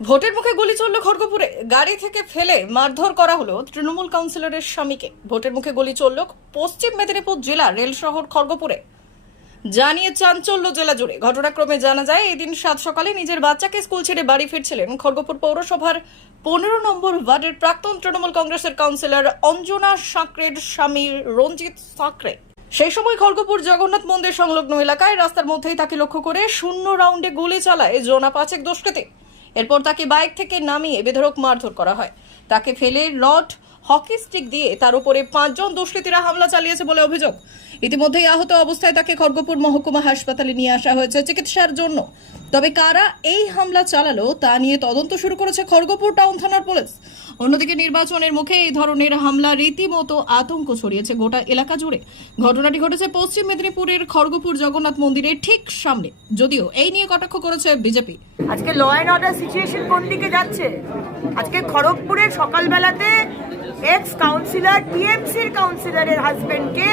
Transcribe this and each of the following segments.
ভোটের মুখে গুলি চলল খড়গপুরে। গাড়ি থেকে ফেলে মারধর করা হলো তৃণমূল কাউন্সিলরের স্বামীকে। ভোটের মুখে গুলি চলল পশ্চিম মেদিনীপুর জেলা রেল শহর খড়গপুরে। জানিয়ে চাঞ্চল্য জেলা জুড়ে। ঘটনাক্রমে জানা যায়, এই দিন 7 সকালে নিজের বাচ্চাকে স্কুল ছেড়ে বাড়ি ফিরছিলেন খড়গপুর পৌরসভার 15 নম্বর ওয়ার্ডের প্রাক্তন তৃণমূল কংগ্রেসের কাউন্সিলর অঞ্জনা সাঁকরের স্বামী রঞ্জিত সাঁকরে। সেই সময় খড়গপুর জগন্নাথ মন্দির সংলগ্ন এলাকায় রাস্তার মধ্যেই তাকে লক্ষ্য করে শূন্য রাউন্ডে গুলি চালায় জনা 5 দুষ্কৃতী। এরপর তাকে বাইক থেকে নামিয়ে বেধড়ক মারধর করা হয়। তাকে ফেলে রড, হকি স্টিক দিয়ে তার উপরে 5 জন দুষ্কৃতীরা হামলা চালিয়েছে বলে অভিযোগ। ইতিমধ্যেই আহত অবস্থায় তাকে খড়গপুর মহকুমা হাসপাতালে নিয়ে আসা হয়েছে চিকিৎসার জন্য। তবে কারা এই হামলা চালালো তা নিয়ে তদন্ত শুরু করেছে খড়গপুর টাউন থানার পুলিশ। অন্যদিকে নির্বাচনের মুখে এই ধরনের হামলা রীতিমতো আতঙ্ক ছড়িয়েছে গোটা এলাকা জুড়ে। ঘটনাটি ঘটেছে পশ্চিম মেদিনীপুরের খড়গপুর জগন্নাথ মন্দিরের ঠিক সামনে। যদিও এই নিয়ে কটাক্ষ করেছে বিজেপি। আজকে ল অ্যান্ড অর্ডার সিচুয়েশন কোন দিকে যাচ্ছে? আজকে খড়গপুরে সকালবেলাতে এক্স কাউন্সিলর, টিএমসির কাউন্সিলরের হাজবেন্ডকে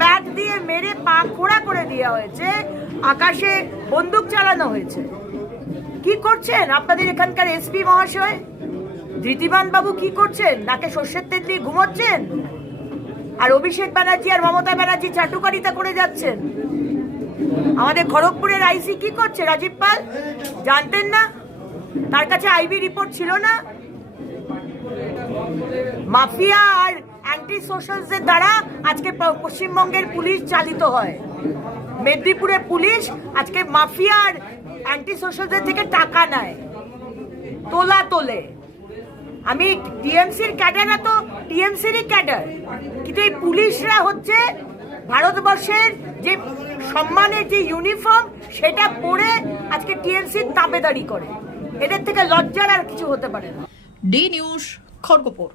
ব্যাট দিয়ে মেরে পা খোড়া করে দেওয়া হয়েছে, আকাশে বন্দুক চালানো হয়েছে। কি করছেন আপনাদের এখানকার এসপি মহাশয়? ধৃতিমান বাবু কি করছেন? নাকে সর্ষের তেল দিয়ে ঘুমোচ্ছেন, আর অভিষেক ব্যানার্জি আর মমতা ব্যানার্জি চাটুকারিতা করে যাচ্ছেন। আমাদের খড়গপুরের আইসি কি করছে? রাজীব পাল জানতেন না? তার কাছে আইবি রিপোর্ট ছিল না? মাফিয়া আর অ্যান্টি সোশ্যালসের দ্বারা আজকে পশ্চিমবঙ্গের পুলিশ চালিত হয়। মেদিনীপুরের পুলিশ আজকে মাফিয়া আর অ্যান্টি সোশ্যালসের থেকে টাকা নেয়, তোলে। আমি টিএমসির ক্যাডাররা তো টিএমসিরই ক্যাডার, কিন্তু এই পুলিশরা হচ্ছে ভারতবর্ষের যে সম্মানের যে ইউনিফর্ম সেটা পরে আজকে টিএমসির তাবেদারি করে। এদের থেকে লজ্জার আর কিছু হতে পারে না। D news, Kharagpur.